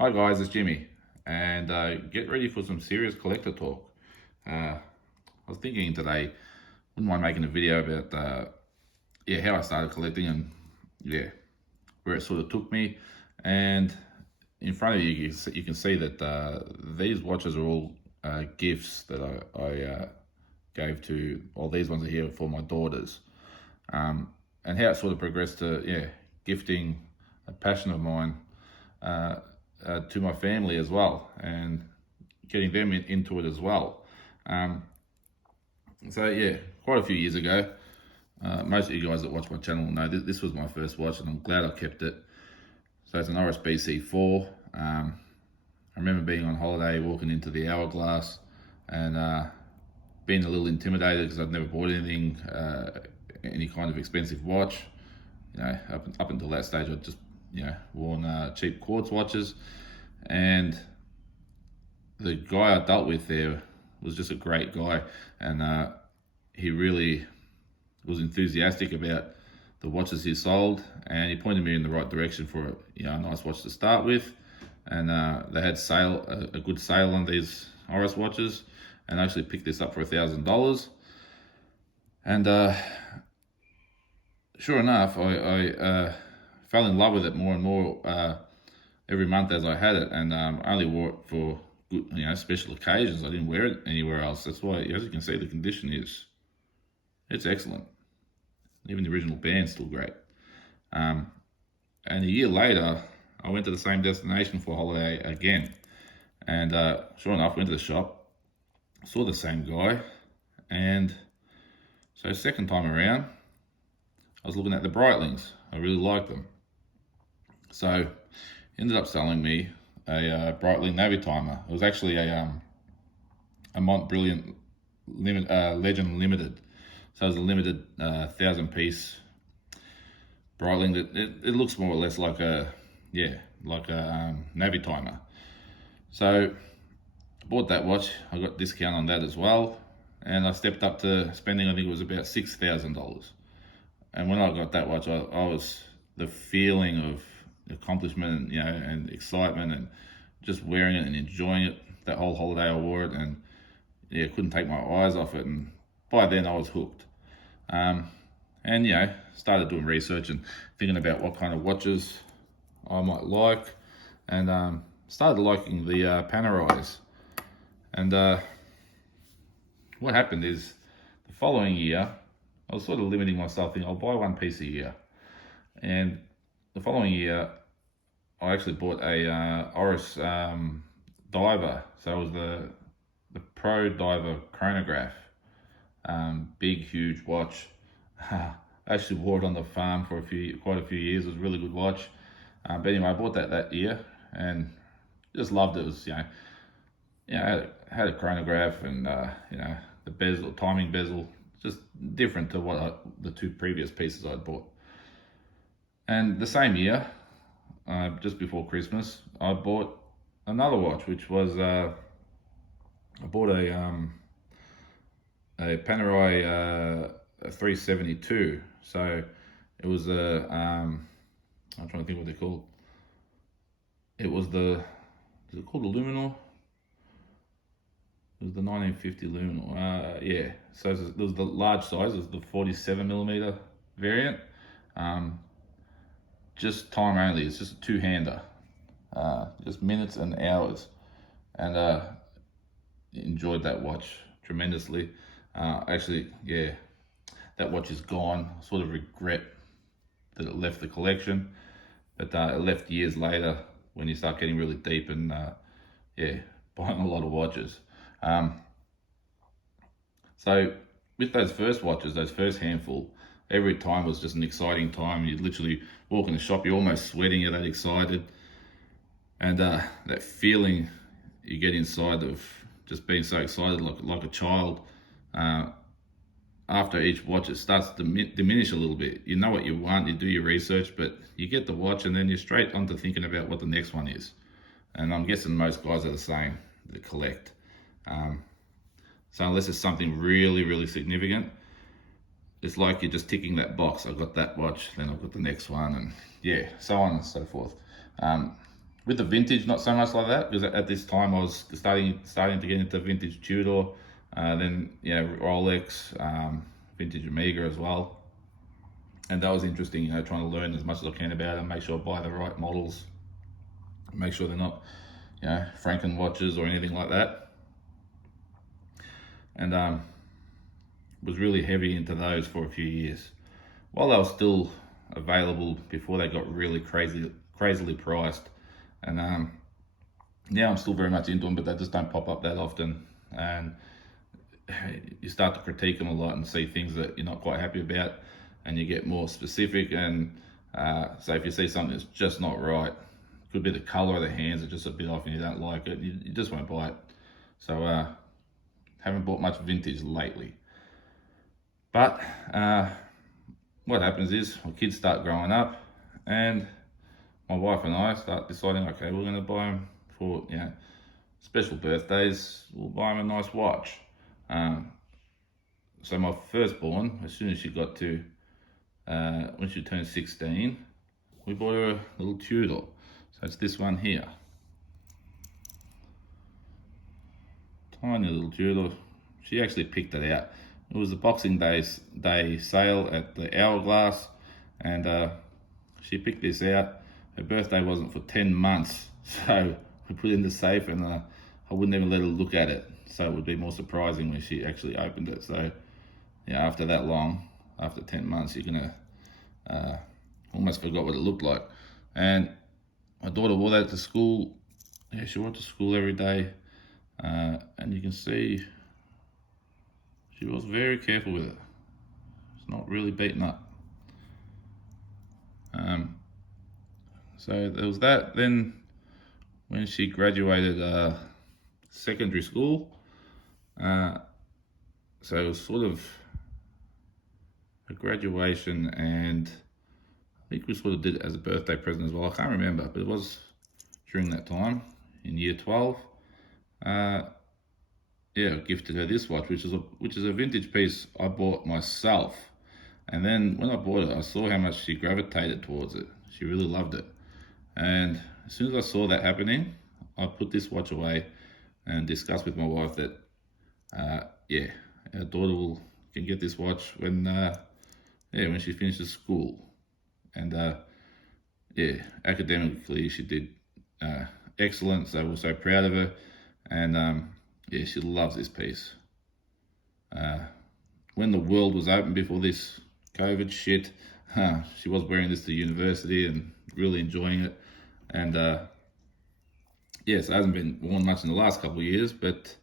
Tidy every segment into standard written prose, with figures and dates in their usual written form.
Hi guys, it's Jimmy, and get ready for some serious collector talk. I was thinking today, wouldn't mind making a video about how I started collecting and yeah, where it sort of took me. And in front of you, you can see that these watches are all gifts that I gave to. Well, these ones are here for my daughters, and how it sort of progressed to gifting a passion of mine. To my family as well, and getting them into it as well. Um, quite a few years ago, most of you guys that watch my channel know this was my first watch, and I'm glad I kept it. So it's an Oris BC4. I remember being on holiday, walking into the Hourglass, and being a little intimidated because I'd never bought anything, any kind of expensive watch. Up until that stage, I'd just worn cheap quartz watches, and the guy I dealt with there was just a great guy, and he really was enthusiastic about the watches he sold, and he pointed me in the right direction for a nice watch to start with. And they had a good sale on these Oris watches, and I actually picked this up for $1,000. And sure enough, I fell in love with it more and more every month as I had it, and I only wore it for good, special occasions. I didn't wear it anywhere else. That's why, as you can see, the condition it's excellent. Even the original band's still great. And a year later, I went to the same destination for a holiday again, and sure enough, went to the shop, saw the same guy, and so second time around, I was looking at the Breitlings. I really liked them, so he ended up selling me a Breitling Navitimer. It was actually a Mont Brilliant Legend Limited. So it was a limited 1,000-piece Breitling. It looks more or less like a Navitimer. So I bought that watch. I got a discount on that as well, and I stepped up to spending, I think it was about $6,000. And when I got that watch, I was the feeling of accomplishment, and excitement, and just wearing it and enjoying it. That whole holiday I wore it, and couldn't take my eyes off it. And by then I was hooked. And started doing research and thinking about what kind of watches I might like, and started liking the Panerais. And what happened is, the following year, I was sort of limiting myself, thinking I'll buy one piece a year. And the following year, I actually bought a Oris diver. So it was the Pro Diver chronograph. Big, huge watch. I actually wore it on the farm for quite a few years. It was a really good watch. But anyway, I bought that year and just loved it. It was, had a chronograph, and the bezel, timing bezel, just different to the two previous pieces I'd bought. And the same year, just before Christmas, I bought another watch, which was I bought a Panerai 372. So it was I'm trying to think what they're called. It was is it called the Luminor? It was the 1950 Luminor. So it was the large size. It was the 47mm variant. Just time only. It's just a two-hander. Just minutes and hours. And enjoyed that watch tremendously. That watch is gone. I sort of regret that it left the collection, but it left years later when you start getting really deep and buying a lot of watches. So with those first watches, those first handful, every time was just an exciting time. You'd literally walk in the shop, you're almost sweating, you're that excited. And that feeling you get inside of just being so excited, like a child. After each watch, it starts to diminish a little bit. You know what you want, you do your research, but you get the watch and then you're straight onto thinking about what the next one is. And I'm guessing most guys are the same, that collect. So unless it's something really, really significant, it's like you're just ticking that box. I've got that watch, then I've got the next one, and so on and so forth. With the vintage, not so much like that, because at this time I was starting to get into vintage Tudor, then Rolex, vintage Omega as well, and that was interesting. Trying to learn as much as I can about it, and make sure I buy the right models, make sure they're not, Franken watches or anything like that, and was really heavy into those for a few years while they were still available before they got really crazily priced. And now I'm still very much into them, but they just don't pop up that often, and you start to critique them a lot and see things that you're not quite happy about, and you get more specific. And so if you see something that's just not right, could be the color of the hands are just a bit off and you don't like it, you just won't buy it. So haven't bought much vintage lately. But what happens is my kids start growing up, and my wife and I start deciding, okay, we're going to buy them for special birthdays. We'll buy them a nice watch. So my firstborn, as soon as she got to when she turned 16, we bought her a little Tudor. So it's this one here, tiny little Tudor. She actually picked it out. It was the Boxing Day sale at the Hourglass, and she picked this out. Her birthday wasn't for 10 months, so we put it in the safe, and I wouldn't even let her look at it. So it would be more surprising when she actually opened it. So after that long, after 10 months, you're gonna almost forgot what it looked like. And my daughter wore that to school. Yeah, she wore it to school every day, and you can see she was very careful with it. It's not really beaten up. So there was that. Then when she graduated secondary school, so it was sort of a graduation, and I think we sort of did it as a birthday present as well. I can't remember, but it was during that time in year 12. I gifted her this watch, which is a vintage piece I bought myself. And then when I bought it, I saw how much she gravitated towards it. She really loved it. And as soon as I saw that happening, I put this watch away and discussed with my wife that, our daughter can get this watch when she finishes school. And academically she did excellent, so we're so proud of her. And she loves this piece. When the world was open before this COVID shit, she was wearing this to university and really enjoying it. And so it hasn't been worn much in the last couple of years, but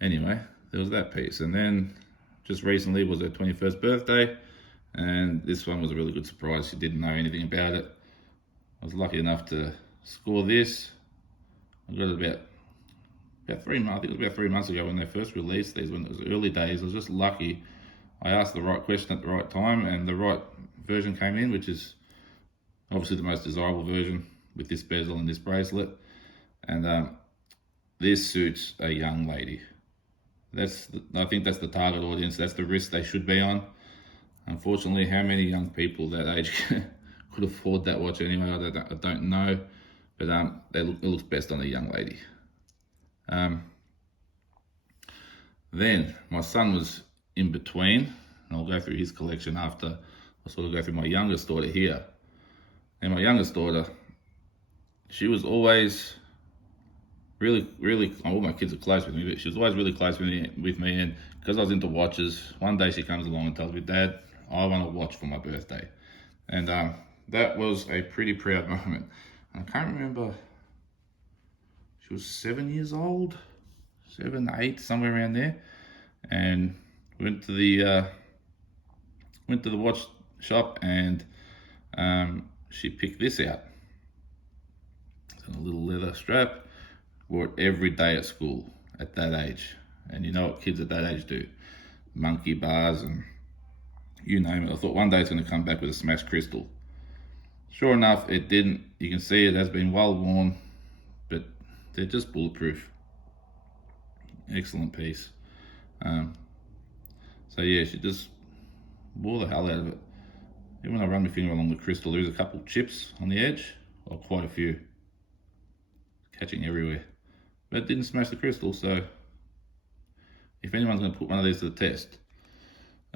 anyway, there was that piece. And then just recently was her 21st birthday, and this one was a really good surprise. She didn't know anything about it. I was lucky enough to score this. I got it about 3 months. I think it was about 3 months ago when they first released these. When it was early days, I was just lucky. I asked the right question at the right time, and the right version came in, which is obviously the most desirable version with this bezel and this bracelet. And this suits a young lady. I think that's the target audience. That's the risk they should be on. Unfortunately, how many young people that age could afford that watch anyway, I don't know. But it looks best on a young lady. Then my son was in between, and I'll go through his collection after I sort of go through my youngest daughter here. And my youngest daughter, she was always really, all my kids are close with me, but she was always really close with me. And because I was into watches, one day she comes along and tells me, "Dad, I want a watch for my birthday." And that was a pretty proud moment. And I can't remember, she was 7 years old, 7, 8, somewhere around there. And went to the watch shop, and she picked this out. It's a little leather strap. Wore it every day at school at that age. And you know what kids at that age do. Monkey bars and you name it. I thought one day it's going to come back with a smashed crystal. Sure enough, it didn't. You can see it has been well worn, but they're just bulletproof. Excellent piece. So yeah, she just wore the hell out of it. Even when I run my finger along the crystal, there's a couple chips on the edge, or quite a few. catching everywhere. But it didn't smash the crystal, so if anyone's going to put one of these to the test,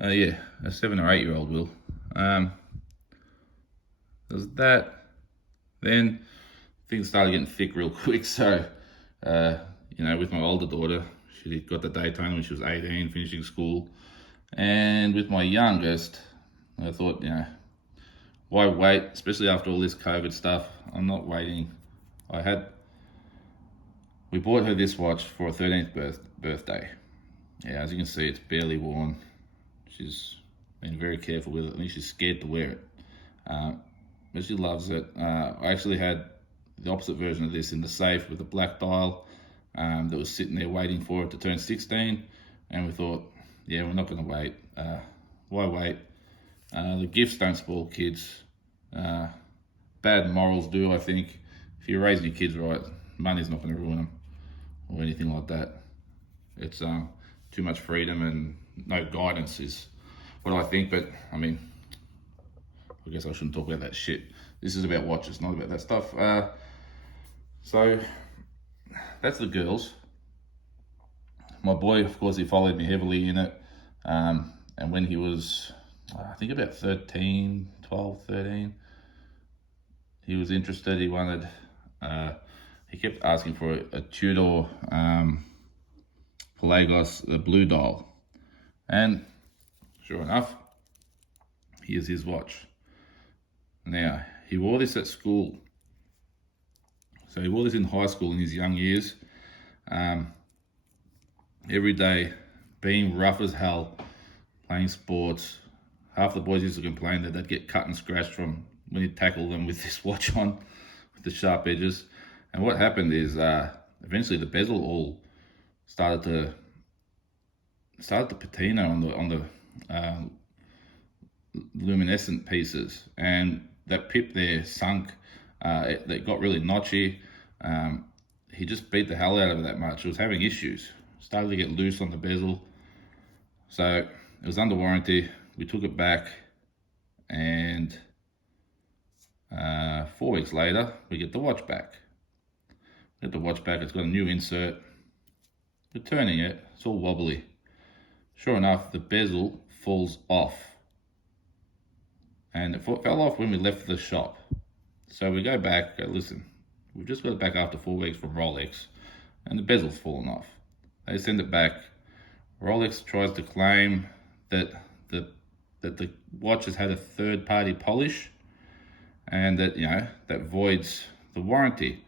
yeah, a 7 or 8 year old will. There's that. Then things started getting thick real quick. So, with my older daughter, she got the Daytona when she was 18, finishing school. And with my youngest, I thought, why wait? Especially after all this COVID stuff. I'm not waiting. We bought her this watch for her 13th birthday. Yeah, as you can see, it's barely worn. She's been very careful with it. I think she's scared to wear it. But she loves it. I actually had the opposite version of this in the safe with a black dial that was sitting there waiting for it to turn 16. And we thought, yeah, we're not going to wait. Why wait? The gifts don't spoil kids. Bad morals do, I think. If you're raising your kids right, money's not going to ruin them or anything like that. It's too much freedom and no guidance is what I think. But I mean, I guess I shouldn't talk about that shit. This is about watches, not about that stuff. So that's the girls. My boy, of course, he followed me heavily in it. And when he was, I think about 12, 13, he was interested. He wanted, he kept asking for a Tudor Pelagos, the blue dial. And sure enough, here's his watch. Now, he wore this at school. So he wore this in high school in his young years. Every day, being rough as hell, playing sports. Half the boys used to complain that they'd get cut and scratched from when you tackle them with this watch on, with the sharp edges. And what happened is, eventually the bezel all started to patina on the luminescent pieces, and that pip there sunk. It got really notchy. He just beat the hell out of it that much. It was having issues. Started to get loose on the bezel. So it was under warranty. We took it back, and 4 weeks later, we get the watch back. It's got a new insert. We're turning it, it's all wobbly. Sure enough, the bezel falls off. And it fell off when we left the shop. So we go back, listen, we've just got it back after 4 weeks from Rolex, and the bezel's fallen off. They send it back. Rolex tries to claim that the watch has had a third-party polish, and that voids the warranty.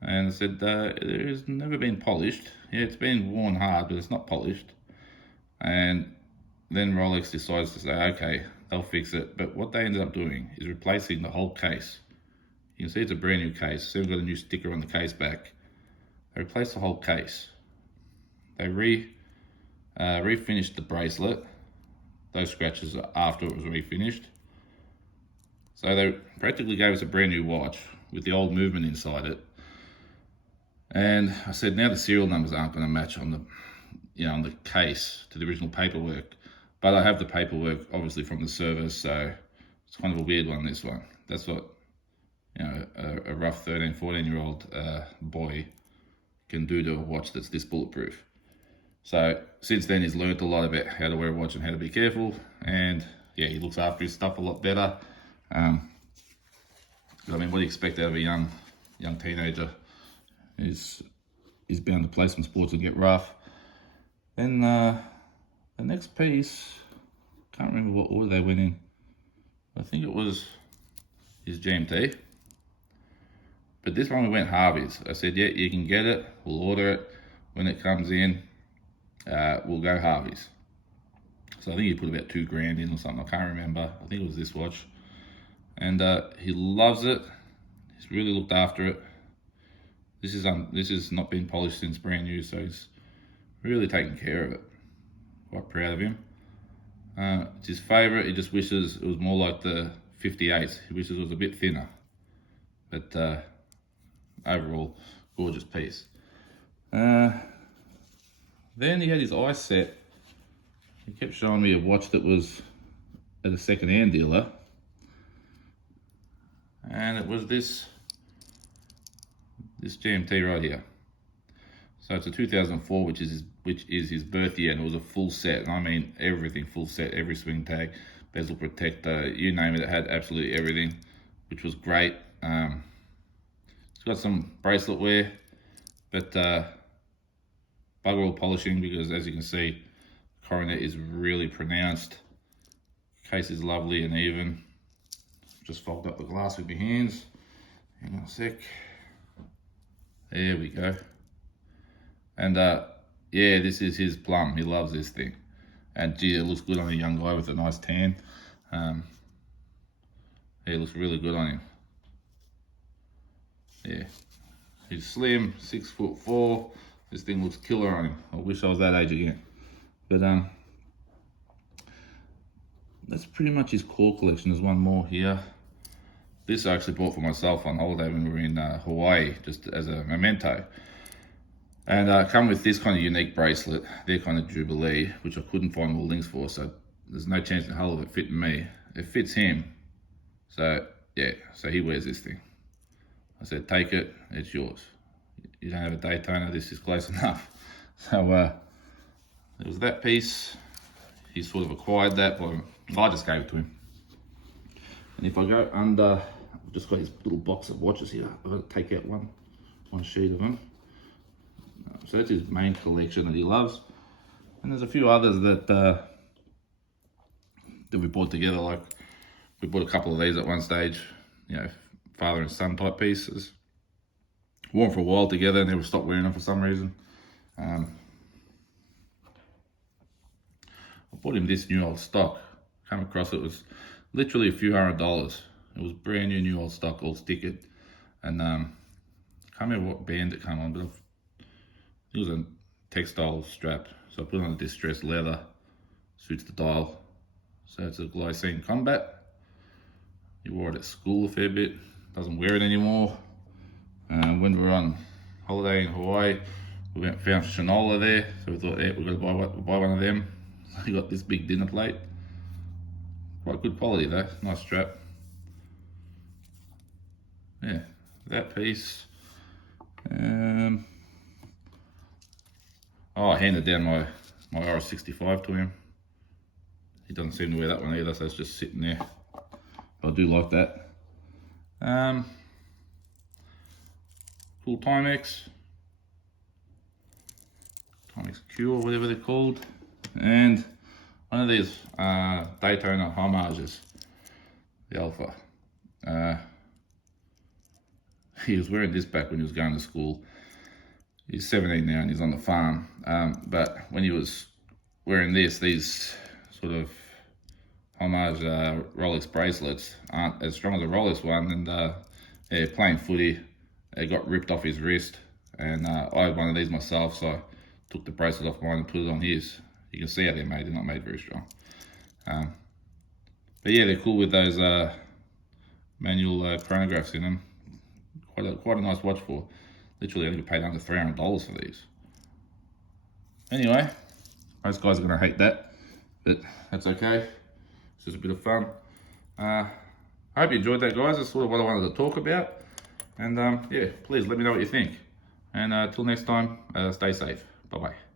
And I said, it has never been polished. Yeah, it's been worn hard, but it's not polished. And then Rolex decides to say, okay, they'll fix it. But what they ended up doing is replacing the whole case. You can see it's a brand new case. So they've got a new sticker on the case back. They replaced the whole case. They refinished the bracelet. Those scratches are after it was refinished. So they practically gave us a brand new watch with the old movement inside it. And I said, now the serial numbers aren't going to match on the case to the original paperwork. But I have the paperwork, obviously, from the service, so it's kind of a weird one, this one. That's what, a rough 13, 14-year-old boy can do to a watch that's this bulletproof. So since then, he's learnt a lot about how to wear a watch and how to be careful. And, yeah, he looks after his stuff a lot better. What do you expect out of a young teenager? He's bound to play some sports and get rough. Then the next piece, can't remember what order they went in. I think it was his GMT. But this one we went Harvey's. I said, yeah, you can get it. We'll order it. When it comes in, we'll go Harvey's. So I think he put about $2,000 in or something. I can't remember. I think it was this watch. And he loves it. He's really looked after it. This has not been polished since brand new, so he's really taken care of it. Quite proud of him. It's his favourite. He just wishes it was more like the 58s. He wishes it was a bit thinner. But overall, gorgeous piece. Then he had his eye set. He kept showing me a watch that was at a second-hand dealer. And it was this This GMT right here. So it's a 2004, which is his birth year, and it was a full set. And I mean everything, full set, every swing tag, bezel protector, you name it. It had absolutely everything, which was great. It's got some bracelet wear, but bugger all polishing, because as you can see, coronet is really pronounced. Case is lovely and even. Just fold up the glass with my hands. Hang on a sec. There we go. And yeah, this is his plum. He loves this thing. And gee, it looks good on a young guy with a nice tan. Yeah, it looks really good on him. Yeah, he's slim, 6'4". This thing looks killer on him. I wish I was that age again. But that's pretty much his core collection. There's one more here. This I actually bought for myself on holiday when we were in Hawaii, just as a memento. And come with this kind of unique bracelet, their kind of Jubilee, which I couldn't find all links for, so there's no chance in hell of it fitting me. It fits him. So yeah, so he wears this thing. I said, take it, it's yours. You don't have a Daytona, this is close enough. So there was that piece. He sort of acquired that, but I just gave it to him. And if I go under, I've just got his little box of watches here. I've got to take out one sheet of them. So that's his main collection that he loves. And there's a few others that we bought together. Like we bought a couple of these at one stage, you know, father and son type pieces. Wore them for a while together and then we stopped wearing them for some reason. I bought him this new old stock. Came across it, was literally a few $100s. It was brand new old stock, all stickered. And I can't remember what band it came on, but it was a textile strap. So I put it on a distressed leather, suits the dial. So it's a Glycine Combat. He wore it at school a fair bit, doesn't wear it anymore. When we were on holiday in Hawaii, we found Shinola there, so we thought, yeah, we've got to buy one of them. He got this big dinner plate. Quite good quality though, nice strap. Yeah, that piece. I handed down my RS65 to him. He doesn't seem to wear that one either, so it's just sitting there. But I do like that. Full Timex Q or whatever they're called. And one of these Daytona homages, the Alpha. He was wearing this back when he was going to school. He's 17 now and he's on the farm. But when he was wearing these sort of homage Rolex bracelets aren't as strong as a Rolex one. And yeah, playing footy, it got ripped off his wrist. And I had one of these myself, so I took the bracelet off mine and put it on his. You can see how they're made, they're not made very strong. But yeah, they're cool with those manual chronographs in them. Quite a nice watch for. Literally, I think I paid under $300 for these. Anyway, most guys are going to hate that, but that's okay. It's just a bit of fun. I hope you enjoyed that, guys. That's sort of what I wanted to talk about. And yeah, please let me know what you think. And till next time, stay safe. Bye-bye.